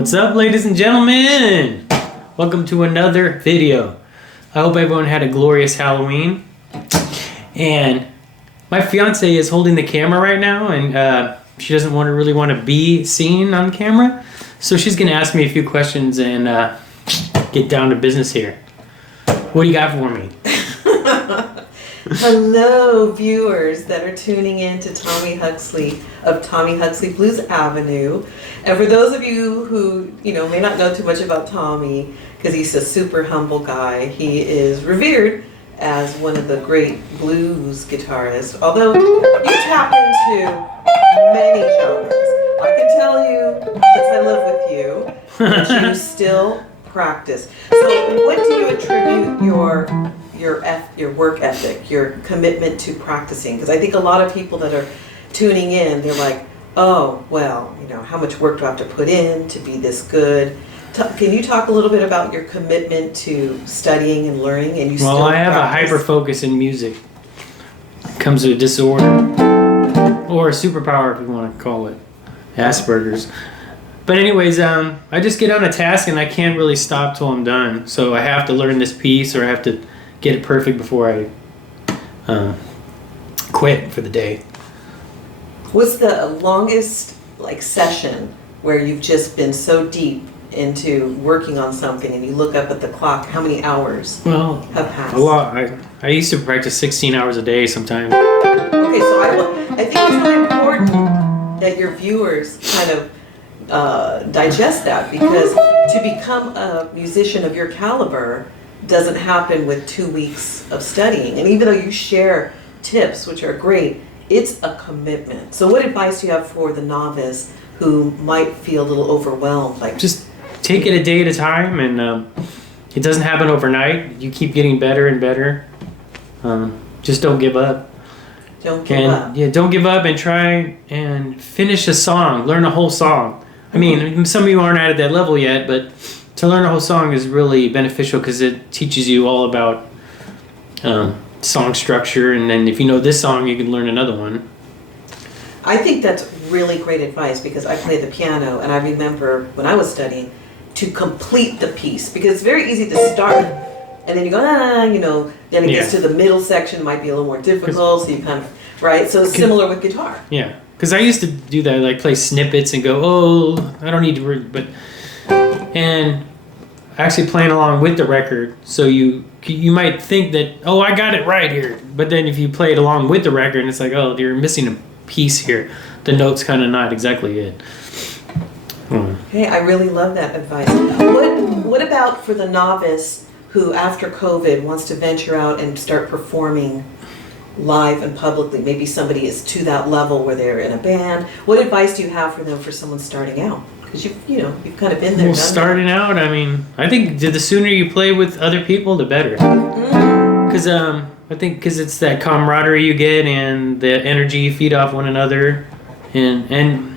What's up, ladies and gentlemen? Welcome to another video. I hope everyone had a glorious Halloween. And my fiance is holding the camera right now, and she doesn't really want to be seen on camera. So she's going to ask me a few questions and get down to business here. What do you got for me? Hello, viewers that are tuning in to Tommy Huxley of Tommy Huxley Blues Avenue. And for those of you who, may not know too much about Tommy, because he's a super humble guy, he is revered as one of the great blues guitarists. Although you tap into many genres, I can tell you, since I live with you, that you still practice. So what do you attribute your work ethic, your commitment to practicing? Because I think a lot of people that are tuning in, they're like, oh, well, how much work do I have to put in to be this good? Can you talk a little bit about your commitment to studying and learning? And you I have a hyperfocus in music. It comes with a disorder, or a superpower if you want to call it, Aspergers. But anyways, I just get on a task and I can't really stop till I'm done. So I have to learn this piece, or I have to get it perfect before I quit for the day. What's the longest session where you've just been so deep into working on something and you look up at the clock? How many hours have passed? A lot. I used to practice 16 hours a day sometimes. Okay, so I think it's really important that your viewers kind of digest that, because to become a musician of your caliber doesn't happen with 2 weeks of studying. And even though you share tips, which are great, it's a commitment. So what advice do you have for the novice who might feel a little overwhelmed? Just take it a day at a time, and it doesn't happen overnight. You keep getting better and better. Just don't give up. Don't give up. Yeah, don't give up, and try and finish a song. Learn a whole song. I mean, some of you aren't at that level yet, but to learn a whole song is really beneficial because it teaches you all about song structure, and then if you know this song, you can learn another one. I think that's really great advice, because I play the piano, and I remember when I was studying to complete the piece, because it's very easy to start and then you go, then it gets to the middle section, it might be a little more difficult, so you kind of, right? So it's similar with guitar. Yeah, because I used to do that, play snippets and go, oh, I don't need to, and actually playing along with the record, so you might think that, oh, I got it right here, but then if you play it along with the record, it's like, oh, you're missing a piece here. The note's kind of not exactly it. Hey, I really love that advice. What about for the novice who, after COVID, wants to venture out and start performing live and publicly? Maybe somebody is to that level where they're in a band. What advice do you have for them for someone starting out? Because you've kind of been there. Well, starting out, I mean, I think the sooner you play with other people, the better. Because I think it's that camaraderie you get and the energy you feed off one another, and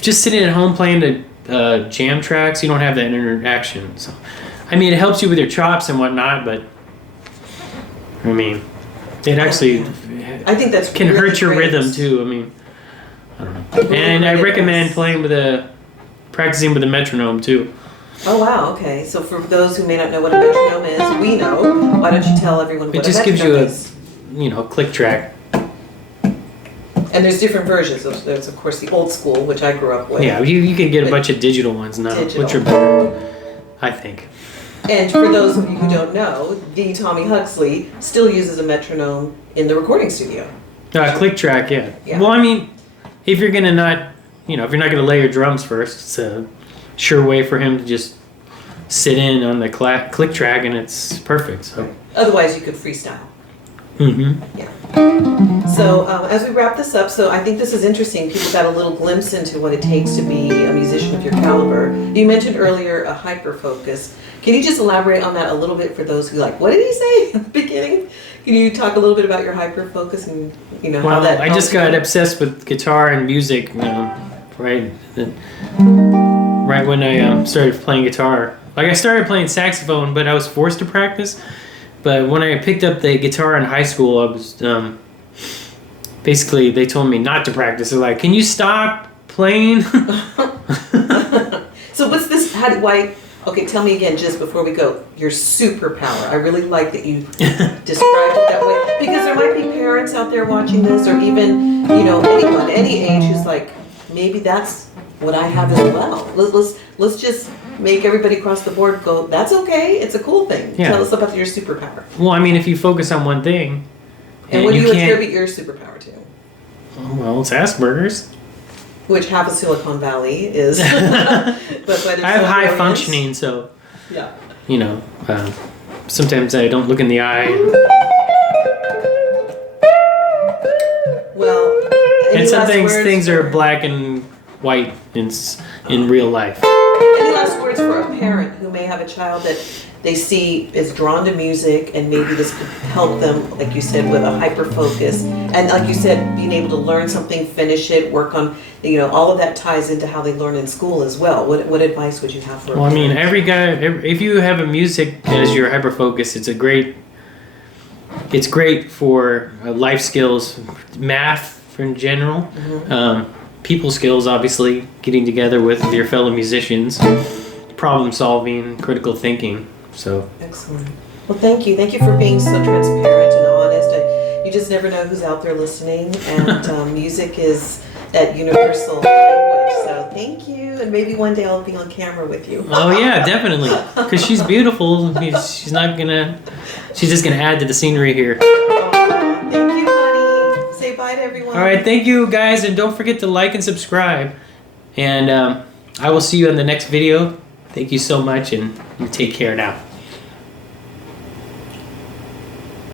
just sitting at home playing the jam tracks, you don't have that interaction. So, I mean, it helps you with your chops and whatnot, but I mean, it actually I think that's can really hurt your great. rhythm too. I mean, I don't know. And I recommend practicing with a metronome too. Oh wow, okay. So for those who may not know what a metronome is, we know. Why don't you tell everyone what a metronome is? It just gives you a click track. And there's different versions. There's of course the old school, which I grew up with. Yeah, you can get a bunch of digital ones now, which are better, I think. And for those of you who don't know, the Tommy Huxley still uses a metronome in the recording studio. Click track, yeah. Well, I mean, if you're gonna not, if you're not gonna lay your drums first, it's a sure way for him to just sit in on the click track, and it's perfect. So otherwise, you could freestyle. Mm-hmm. Yeah. So as we wrap this up, so I think this is interesting. People got a little glimpse into what it takes to be a musician of your caliber. You mentioned earlier a hyperfocus. Can you just elaborate on that a little bit for those who what did he say at the beginning? Can you talk a little bit about your hyperfocus and how that? I just got obsessed with guitar and music, right when I started playing guitar. I started playing saxophone, but I was forced to practice. But when I picked up the guitar in high school, I was basically they told me not to practice. They're like, "Can you stop playing?" So what's this? Why? Okay, tell me again, just before we go, your superpower. I really like that you described it that way, because there might be parents out there watching this, or even anyone, any age, who's like, maybe that's what I have as well. Let's just make everybody across the board go, that's okay. It's a cool thing. Yeah. Tell us about your superpower. Well, I mean, if you focus on one thing, And what do you attribute your superpower to? Well, it's Aspergers. Which half of Silicon Valley is. But I have high functioning, so yeah. Sometimes I don't look in the eye. Well, And some things are for, black and white in real life. any last words for a parent who may have a child that they see is drawn to music, and maybe this could help them, like you said, with a hyper focus, and like you said, being able to learn something, finish it, work on, all of that ties into how they learn in school as well. What advice would you have for? Well, I mean, if you have a music as your hyper focus, it's great for life skills, math in general, people skills, obviously, getting together with your fellow musicians, problem solving, critical thinking. So Excellent. Well, thank you for being so transparent and honest. You just never know who's out there listening, and music is that universal language. So thank you, and maybe one day I'll be on camera with you. Oh yeah, definitely, because she's beautiful. She's just gonna add to the scenery here. Thank you, honey. Say bye to everyone. All right, thank you guys, and don't forget to like and subscribe. And I will see you in the next video. Thank you so much, and you take care now.